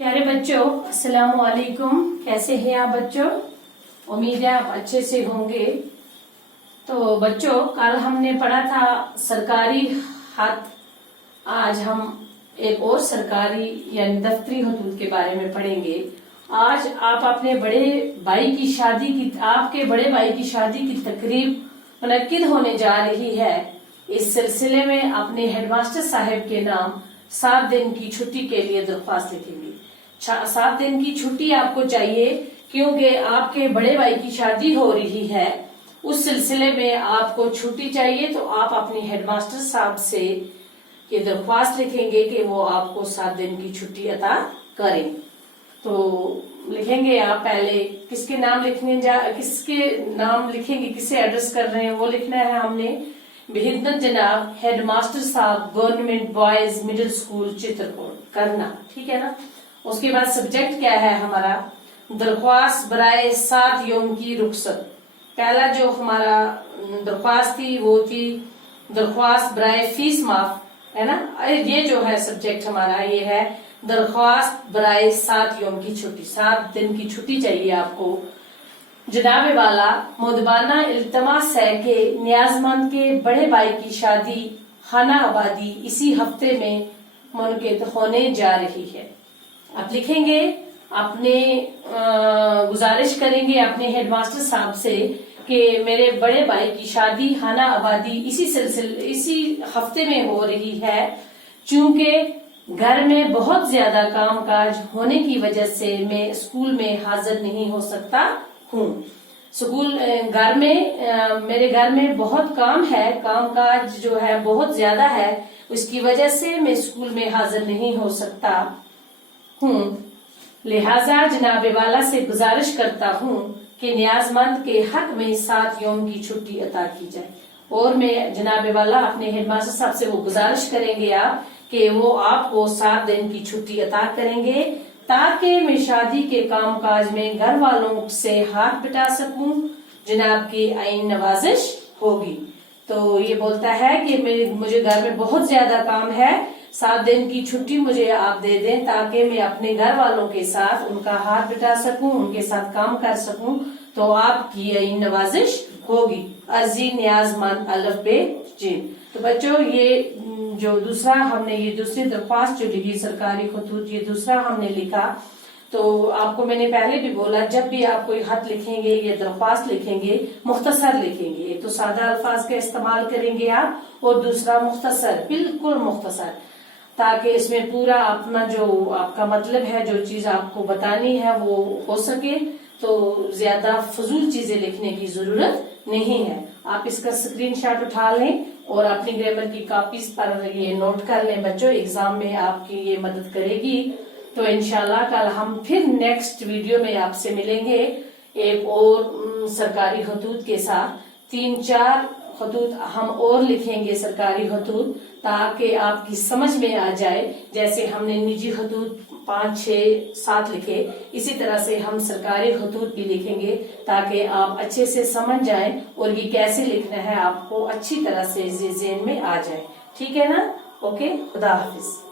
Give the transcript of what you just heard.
प्यारे बच्चों, अस्सलाम वालेकुम। कैसे हैं आप बच्चों? उम्मीद है आप अच्छे से होंगे। तो बच्चों, कल हमने पढ़ा था सरकारी खत। आज हम एक और सरकारी यानी दफ्तरी खतूत के बारे में पढ़ेंगे। आज आप अपने बड़े भाई की शादी की आपके बड़े भाई की शादी की तकरीब मुनक्किद होने जा रही है। इस सिलसिले में अपने हेडमास्टर साहब के नाम 7 दिन की छुट्टी के लिए दरख्वास्त लिखेंगे। 7 दिन की छुट्टी आपको चाहिए क्योंकि आपके बड़े भाई की शादी हो रही है। उस सिलसिले में आपको छुट्टी चाहिए, तो आप अपने हेडमास्टर साहब से ये दरख्वास्त लिखेंगे कि वो आपको 7 दिन की छुट्टी अता करें। तो लिखेंगे आप पहले किसके नाम लिखेंगे, किसे एड्रेस कर रहे हैं वो लिखना है हमने। बेहिद्दत जनाब हेडमास्टर साहब, government boys middle school Chitrakoot करना, ठीक है ना। उसके बाद सब्जेक्ट क्या है हमारा, दरख्वास्त बराए 7 यौम की रुखसत। पहला जो हमारा दरख्वास्त थी वो थी दरख्वास्त बराए फीस माफ, है ना। ये जो है सब्जेक्ट हमारा ये है दरख्वास्त बराए 7 यौम की छुट्टी। 7 दिन की छुट्टी चाहिए आपको। जनाबे वाला मुदबाना इल्तमास है कि नियाजमंद के बड़े भाई की शादी खाना आबादी इसी हफ्ते में मुनक़िद होने जा रही है। आप लिखेंगे, अपने गुजारिश करेंगे अपने हेडमास्टर साहब से कि मेरे बड़े भाई की शादी खाना आबादी इसी हफ्ते में हो रही है। चूंकि घर में बहुत ज्यादा कामकाज होने की वजह से मैं स्कूल में हाजिर नहीं हो सकता हूँ। मेरे घर में बहुत कामकाज जो है बहुत ज्यादा है, उसकी वजह से मैं स्कूल में हाजिर नहीं हो सकता हूँ। लिहाजा जनाबे वाला से गुजारिश करता हूँ कि नियाजमंद के हक में 7 यौम की छुट्टी अता की जाए। और मैं जनाबे वाला अपने हेडमास्टर साहब से वो गुजारिश करेंगे आप कि वो आपको 7 दिन की छुट्टी अता करेंगे, ताकि मैं शादी के कामकाज में घर वालों से हाथ बटा सकूं। जनाब की आइन नवाजिश होगी। तो ये बोलता है कि मुझे घर में बहुत ज्यादा काम है, 7 दिन की छुट्टी मुझे आप दे दें ताकि मैं अपने घर वालों के साथ उनका हाथ बटा सकूं, उनके साथ काम कर सकूं। तो आपकी आइन नवाजिश होगी। अर्जी नियाजमंद अलफ बे जिन। तो बच्चों, ये जो दूसरी दरख्वास्त जो लिखी सरकारी खतूत, ये दूसरा हमने लिखा। तो आपको मैंने पहले भी बोला, जब भी आप कोई खत लिखेंगे या दरख्वास्त लिखेंगे मुख्तसर लिखेंगे। एक तो सादा अल्फाज का इस्तेमाल करेंगे आप, और दूसरा मुख्तसर, बिल्कुल मुख्तसर, ताकि इसमें पूरा अपना जो आपका मतलब है, जो चीज आपको बतानी है वो हो सके। तो ज्यादा फजूल चीजें लिखने की जरूरत नहीं है। आप इसका स्क्रीनशॉट उठा लें और अपनी ग्रामर की कॉपीज पर ये नोट कर लें बच्चों, एग्जाम में आपकी ये मदद करेगी। तो इंशाल्लाह कल हम फिर नेक्स्ट वीडियो में आपसे मिलेंगे एक और सरकारी खतूत के साथ। 3-4 खतूत हम और लिखेंगे सरकारी खतूत, ताकि आपकी समझ में आ जाए। जैसे हमने निजी खतूत 5, 6, 7 लिखे, इसी तरह से हम सरकारी खतूत भी लिखेंगे ताकि आप अच्छे से समझ जाएं और ये कैसे लिखना है आपको अच्छी तरह से ज़हन में आ जाए। ठीक है ना? ओके, खुदा हाफिज।